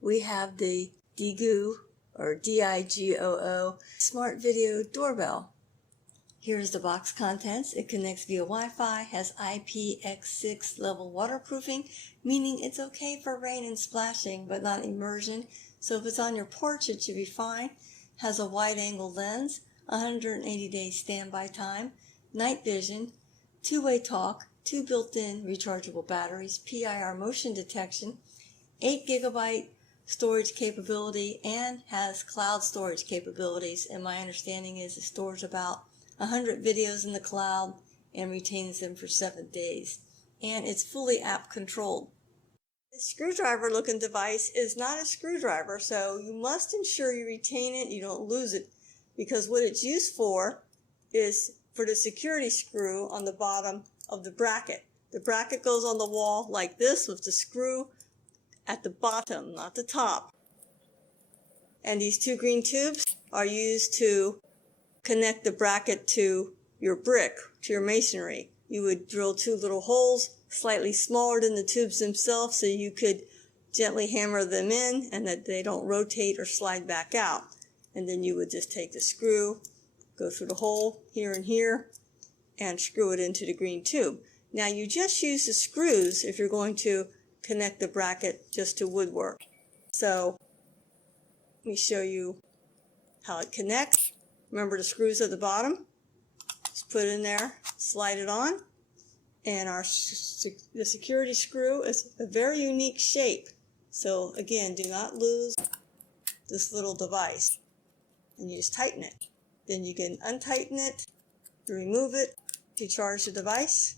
we have the Digoo or Digoo smart video doorbell. Here's the box contents. It connects via Wi-Fi, has IPX6 level waterproofing, meaning it's okay for rain and splashing, but not immersion. So if it's on your porch, it should be fine. Has a wide-angle lens, 180-day standby time, night vision, two-way talk, 2 built-in rechargeable batteries, PIR motion detection, 8 GB storage capability, and has cloud storage capabilities. And my understanding is it stores about 100 videos in the cloud and retains them for 7 days. And it's fully app controlled. This screwdriver looking device is not a screwdriver, so you must ensure you retain it, you don't lose it, because what it's used for is for the security screw on the bottom of the bracket. The bracket goes on the wall like this with the screw at the bottom, not the top. And these 2 green tubes are used to connect the bracket to your brick, to your masonry. You would drill 2 little holes, slightly smaller than the tubes themselves, so you could gently hammer them in and that they don't rotate or slide back out. And then you would just take the screw, go through the hole here and here, and screw it into the green tube. Now you just use the screws if you're going to connect the bracket just to woodwork. So let me show you how it connects. Remember the screws at the bottom? Just put it in there, slide it on, and the security screw is a very unique shape. So again, do not lose this little device. And you just tighten it. Then you can untighten it, remove it to charge the device.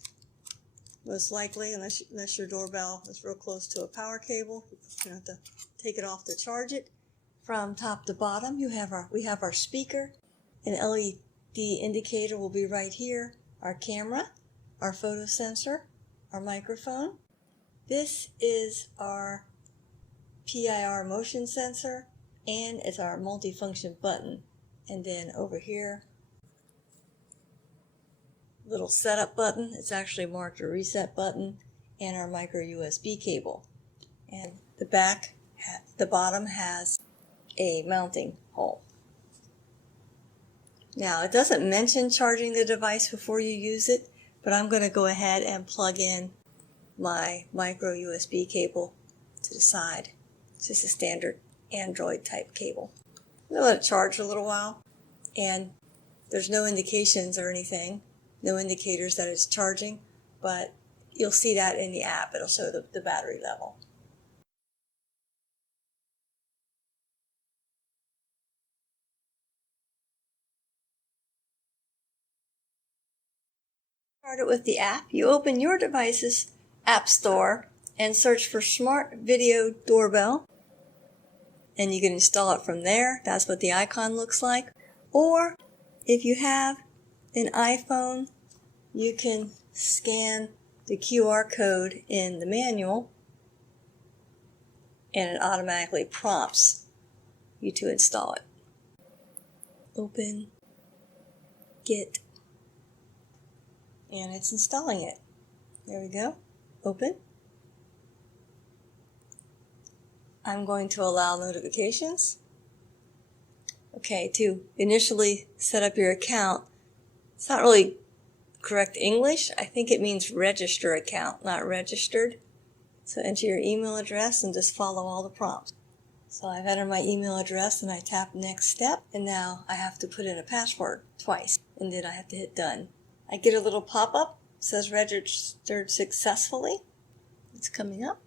Most likely, unless your doorbell is real close to a power cable, you have to take it off to charge it. From top to bottom, we have our speaker. An LED indicator will be right here. Our camera, our photo sensor, our microphone. This is our PIR motion sensor, and it's our multifunction button. And then over here, little setup button. It's actually marked a reset button, and our micro USB cable. And the bottom has a mounting hole. Now, it doesn't mention charging the device before you use it, but I'm going to go ahead and plug in my micro USB cable to the side. It's just a standard Android type cable. I'm going to let it charge for a little while, and there's no indications or anything, no indicators that it's charging, but you'll see that in the app. It'll show the battery level. Started with the app. You open your device's app store and search for Smart Video Doorbell, and you can install it from there. That's what the icon looks like. Or if you have an iPhone, you can scan the QR code in the manual and it automatically prompts you to install it. Open, get, and it's installing it. There we go. Open. I'm going to allow notifications. Okay, to initially set up your account, it's not really correct English. I think it means register account, not registered. So enter your email address and just follow all the prompts. So I've entered my email address and I tap next step, and now I have to put in a password twice, and then I have to hit done. I get a little pop-up, says registered successfully. It's coming up.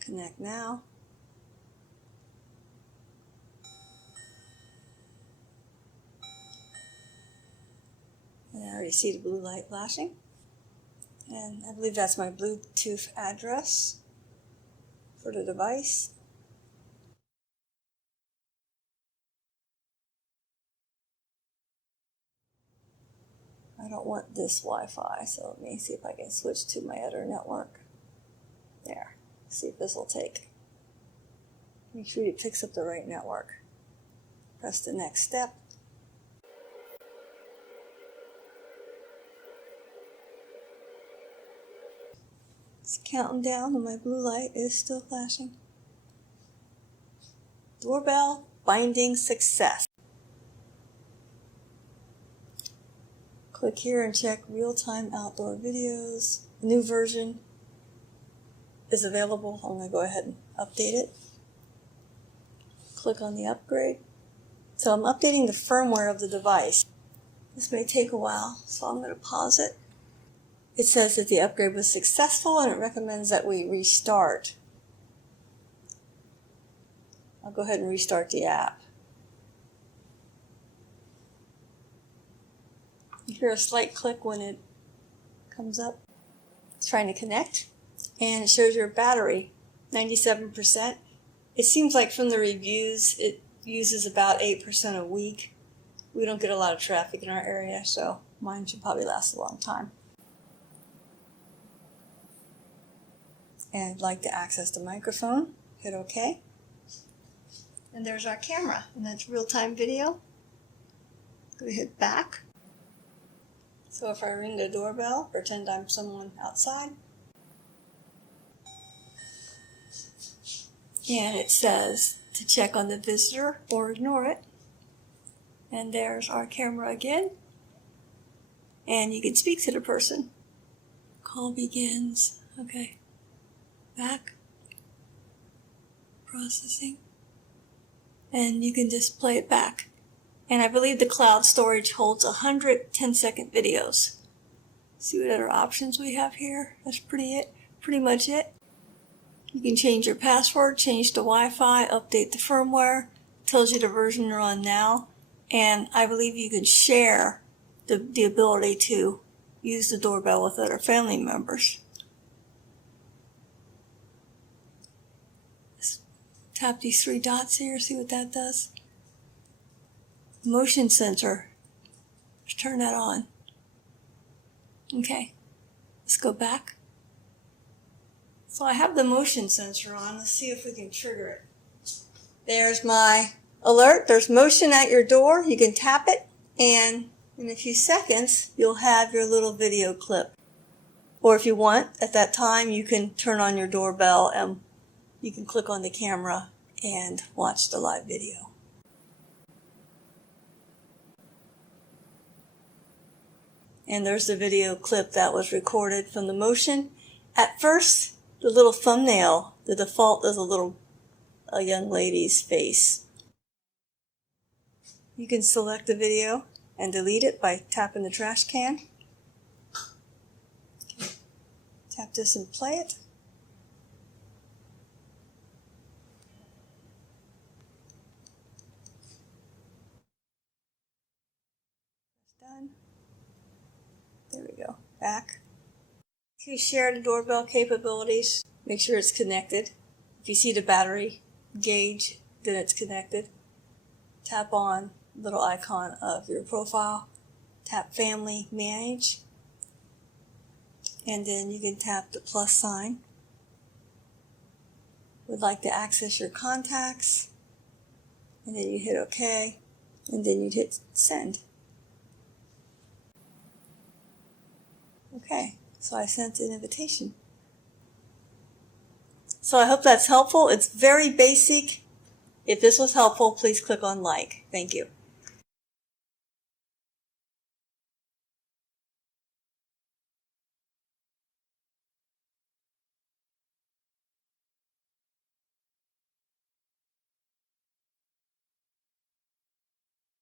Connect now. And I already see the blue light flashing. And I believe that's my Bluetooth address for the device. I don't want this Wi-Fi, so let me see if I can switch to my other network. There. See if this will take. Make sure it picks up the right network. Press the next step. It's It's counting down and my blue light is still flashing. Doorbell binding success. Click here and check real-time outdoor videos. A new version is available. I'm going to go ahead and update it. Click on the upgrade. So I'm updating the firmware of the device. This may take a while, so I'm going to pause it. It says that the upgrade was successful and it recommends that we restart. I'll go ahead and restart the app. You hear a slight click when it comes up. It's trying to connect, and it shows your battery, 97%. It seems like from the reviews it uses about 8% a week. We don't get a lot of traffic in our area, so mine should probably last a long time. And I'd like to access the microphone. Hit OK. And there's our camera, and that's real-time video. Go hit back. So if I ring the doorbell, pretend I'm someone outside. And it says to check on the visitor or ignore it. And there's our camera again. And you can speak to the person. Call begins. Okay. Back. Processing. And you can just play it back. And I believe the cloud storage holds 100 10-second videos. See what other options we have here? That's pretty much it. You can change your password, change the Wi-Fi, update the firmware, tells you the version you're on now, and I believe you can share the ability to use the doorbell with other family members. Let's tap these three dots here, see what that does. Motion sensor. Let's turn that on. Okay, let's go back. So I have the motion sensor on. Let's see if we can trigger it. There's my alert. There's motion at your door. You can tap it, and in a few seconds, you'll have your little video clip. Or if you want, at that time, you can turn on your doorbell and you can click on the camera and watch the live video. And there's the video clip that was recorded from the motion. At first, the little thumbnail, the default is a young lady's face. You can select the video and delete it by tapping the trash can. Okay. Tap this and play it. Done. There we go. Back. To share the doorbell capabilities, make sure it's connected. If you see the battery gauge, then it's connected. Tap on the little icon of your profile. Tap Family Manage. And then you can tap the plus sign. Would like to access your contacts. And then you hit OK. And then you hit Send. Okay, so I sent an invitation. So I hope that's helpful. It's very basic. If this was helpful, please click on like. Thank you.